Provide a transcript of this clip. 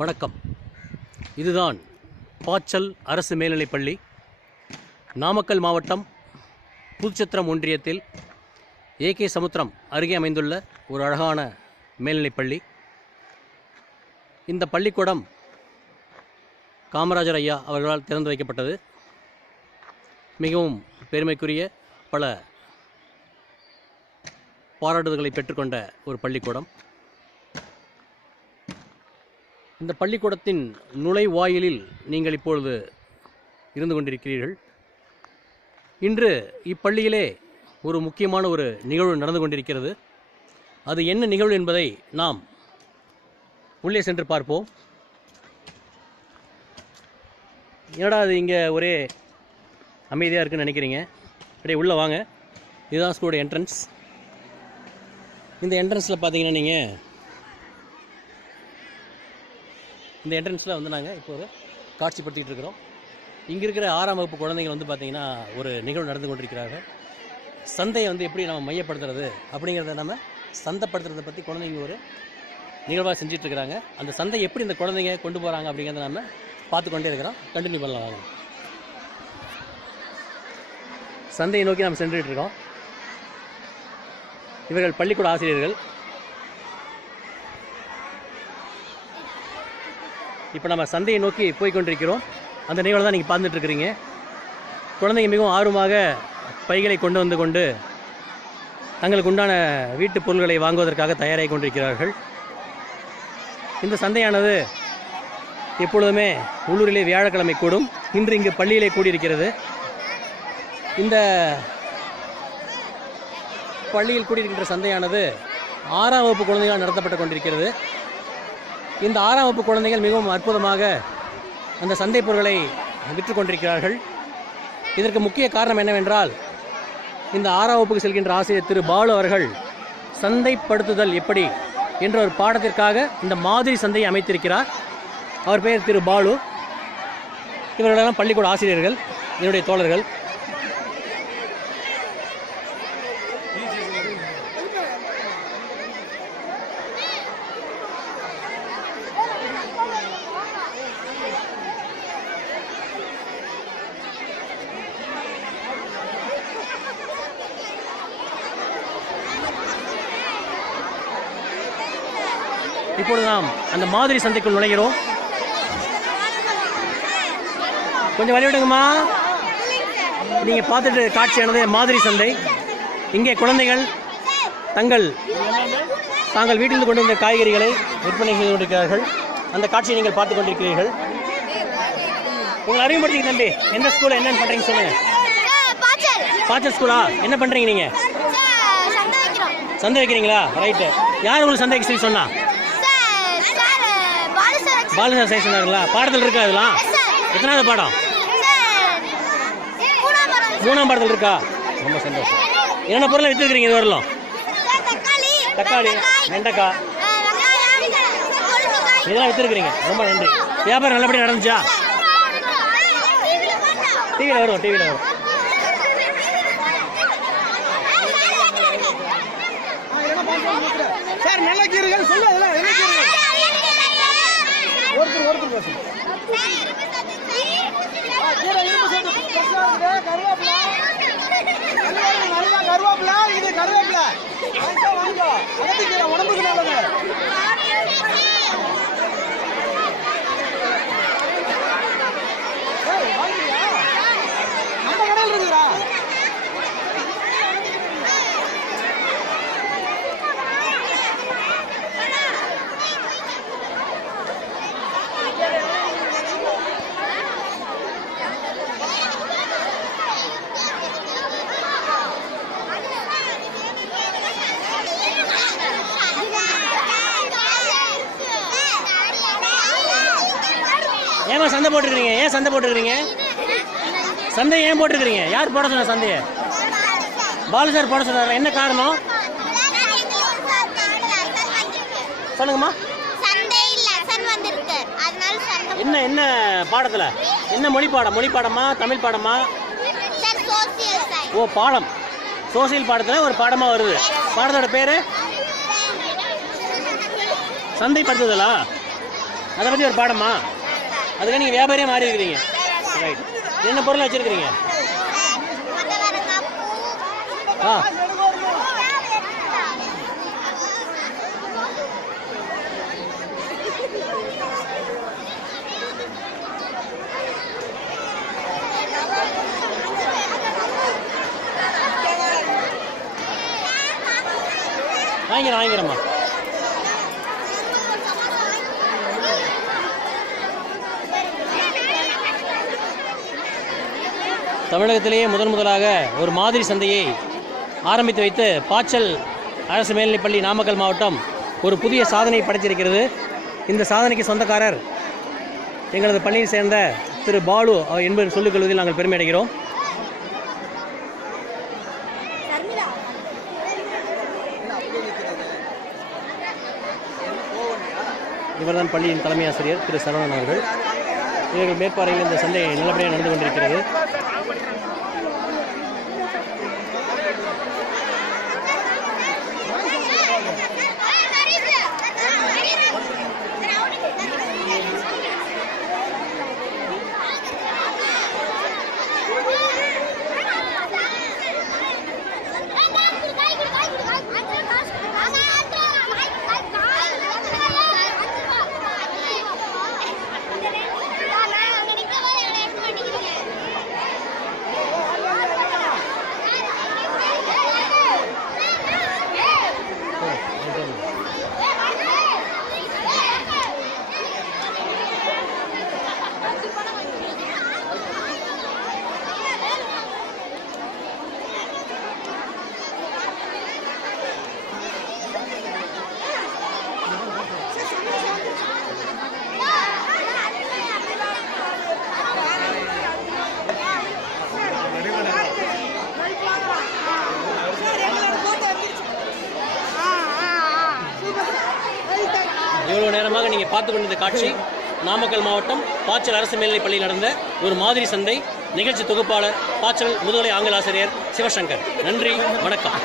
வணக்கம். இதுதான் பாச்சல் அரசு மேல்நிலைப்பள்ளி, நாமக்கல் மாவட்டம் புதுச்சத்திரம் ஒன்றியத்தில் ஏகே சமுத்திரம் அருகே அமைந்துள்ள ஒரு அழகான மேல்நிலைப்பள்ளி. இந்த பள்ளிக்கூடம் காமராஜர் ஐயா அவர்களால் திறந்து வைக்கப்பட்டது. மிகவும் பெருமைக்குரிய பல பாராட்டுதல்களை பெற்றுக்கொண்ட ஒரு பள்ளிக்கூடம். இந்த பள்ளிக்கூடத்தின் நுழைவாயிலில் நீங்கள் இப்பொழுது இருந்து கொண்டிருக்கிறீர்கள். இன்று இப்பள்ளியிலே ஒரு முக்கியமான ஒரு நிகழ்வு நடந்து கொண்டிருக்கிறது. அது என்ன நிகழ்வு என்பதை நாம் உள்ளே சென்று பார்ப்போம். என்னடா அது இங்கே ஒரே அமைதியாக இருக்குன்னு நினைக்கிறீங்க? அப்படியே உள்ளே வாங்க. இதுதான் ஸ்கூலோட என்ட்ரன்ஸ். இந்த என்ட்ரன்ஸில் பார்த்தீங்கன்னா நீங்கள் இந்த என்ட்ரன்ஸில் வந்து நாங்கள் இப்போது காட்சிப்படுத்திகிட்டு இருக்கிறோம். இங்கே இருக்கிற 6ஆம் வகுப்பு குழந்தைகள் வந்து பார்த்திங்கன்னா ஒரு நிகழ்வு நடந்து கொண்டிருக்கிறார்கள். சந்தையை வந்து எப்படி நம்ம மையப்படுத்துறது அப்படிங்கிறத நம்ம சந்தைப்படுத்துறதை பற்றி குழந்தைங்க ஒரு நிகழ்வாக செஞ்சிட்ருக்கிறாங்க. அந்த சந்தை எப்படி இந்த குழந்தைங்க கொண்டு போகிறாங்க அப்படிங்கிறத நம்ம பார்த்து கொண்டே இருக்கிறோம். கண்டினியூ பண்ணலாம். சந்தையை நோக்கி நம்ம சென்றுட்டு இருக்கோம். இவர்கள் பள்ளிக்கூட ஆசிரியர்கள். இப்போ நம்ம சந்தையை நோக்கி போய்கொண்டிருக்கிறோம். அந்த நிகழ்வு தான் நீங்கள் பார்த்துட்டு இருக்கிறீங்க. குழந்தைங்க மிகவும் ஆர்வமாக பைகளை கொண்டு வந்து கொண்டு தங்களுக்கு உண்டான வீட்டு பொருட்களை வாங்குவதற்காக தயாராகி கொண்டிருக்கிறார்கள். இந்த சந்தையானது எப்பொழுதுமே உள்ளூரிலே வியாழக்கிழமை கூடும். இன்று இங்கு பள்ளியிலே கூடியிருக்கிறது. இந்த பள்ளியில் கூடியிருக்கின்ற சந்தையானது 6ஆம் வகுப்பு குழந்தைகளால் நடத்தப்பட்டு கொண்டிருக்கிறது. இந்த 6ஆம் வகுப்பு குழந்தைகள் மிகவும் அற்புதமாக அந்த சந்தை பொருட்களை விற்று கொண்டிருக்கிறார்கள். இதற்கு முக்கிய காரணம் என்னவென்றால், இந்த 6ஆம் வகுப்புக்கு செல்கின்ற ஆசிரியர் திரு பாலு அவர்கள் சந்தைப்படுத்துதல் எப்படி என்ற ஒரு பாடத்திற்காக இந்த மாதிரி சந்தையை அமைத்திருக்கிறார். அவர் பெயர் திரு பாலு. இவர்களெல்லாம் பள்ளிக்கூட ஆசிரியர்கள், என்னுடைய தோழர்கள். இப்பொழுது நாம் அந்த மாதிரி சந்தைக்குள் நுழைகிறோம். கொஞ்சம் வழி விடுங்கம்மா. நீங்கள் பார்த்துட்டு காட்சியானது மாதிரி சந்தை. இங்கே குழந்தைகள் தாங்கள் வீட்டிலிருந்து கொண்டு வந்த காய்கறிகளை விற்பனை செய்து கொண்டிருக்கிறார்கள். அந்த காட்சியை நீங்கள் பார்த்து கொண்டிருக்கிறீர்கள். உங்களை அறிமுகப்படுத்திக்க தம்பி. எந்த ஸ்கூலில் என்னென்னு பண்ணுறீங்க சொல்லுங்கள். பாச்சல் ஸ்கூலா? என்ன பண்ணுறீங்க நீங்கள்? சந்தை வைக்கிறீங்களா? ரைட்டு. யார் உங்களுக்கு சந்தை வைக்க சொல்லி சொன்னா? பாலுசார் சார் சொன்னார்களா? பாடத்தில் இருக்கா? அதெல்லாம் எத்தனாவது பாடம்? 3ஆம் பாடத்தில் இருக்கா? ரொம்ப சந்தோஷம். என்னென்ன பொருளை விற்றுருக்கிறீங்க இது வரலாம்? தக்காளி, வெண்டைக்காய், இதெல்லாம் விற்றுருக்கிறீங்க. ரொம்ப நன்றி. வியாபாரம் நல்லபடியாக நடந்துச்சா? டிவியில் வரும். சார் நல்ல கீரைகள் சொல்லு. ஒருத்தர் பேசுங்க. கருவேப்பிலை, இது கருவேப்பிலை உடம்புக்கு நல்லது. அந்த கடையில் இருக்குதா? ஏமா சந்தை போட்டுருக்கீங்க? ஏன் சந்தை போட்டுருக்கீங்க? சந்தை ஏன் போட்டுருக்கீங்க? யார் போட சொன்ன சந்தையை? பாலு சார் போட சொன்னார். என்ன காரணம் சொல்லுங்கம்மா. என்ன பாடத்தில்? என்ன மொழி பாடமா தமிழ் பாடமா? ஓ, பாடம். சோசியல் பாடத்தில் ஒரு பாடமாக வருது. பாடத்தோட பேர் சந்தைப்படுத்துதலா? அதை பற்றி ஒரு பாடமா? அதுக்கு நீங்கள் வியாபாரியாக மாறி இருக்கிறீங்க. ரைட். என்ன பொருள் வச்சுருக்கிறீங்க? ஆ, வாங்கிக்கிறேம்மா. தமிழகத்திலேயே முதலாக ஒரு மாதிரி சந்தையை ஆரம்பித்து வைத்து பாச்சல் அரசு மேல்நிலைப்பள்ளி நாமக்கல் மாவட்டம் ஒரு புதிய சாதனை படைத்திருக்கிறது. இந்த சாதனைக்கு சொந்தக்காரர் எங்களது பள்ளியை சேர்ந்த திரு பாலு என்பவர் சொல்லிக் கொள்வதில் நாங்கள் பெருமை அடைகிறோம். இவர்தான் பள்ளியின் தலைமை ஆசிரியர் திரு சரவணன் அவர்கள். இவர்கள் மேற்பார்வையில் இந்த சந்தை நல்லபடியாக நடந்து கொண்டிருக்கிறது. இவ்வளவு நேரமாக நீங்கள் பார்த்து கொண்டிருந்த காட்சி நாமக்கல் மாவட்டம் பாச்சல் அரசு மேல்நிலைப் பள்ளியில் நடந்த ஒரு மாதிரி சந்தை. நிகழ்ச்சி தொகுப்பாளர் பாச்சல் முதுகலை ஆங்கில ஆசிரியர் சிவசங்கர். நன்றி, வணக்கம்.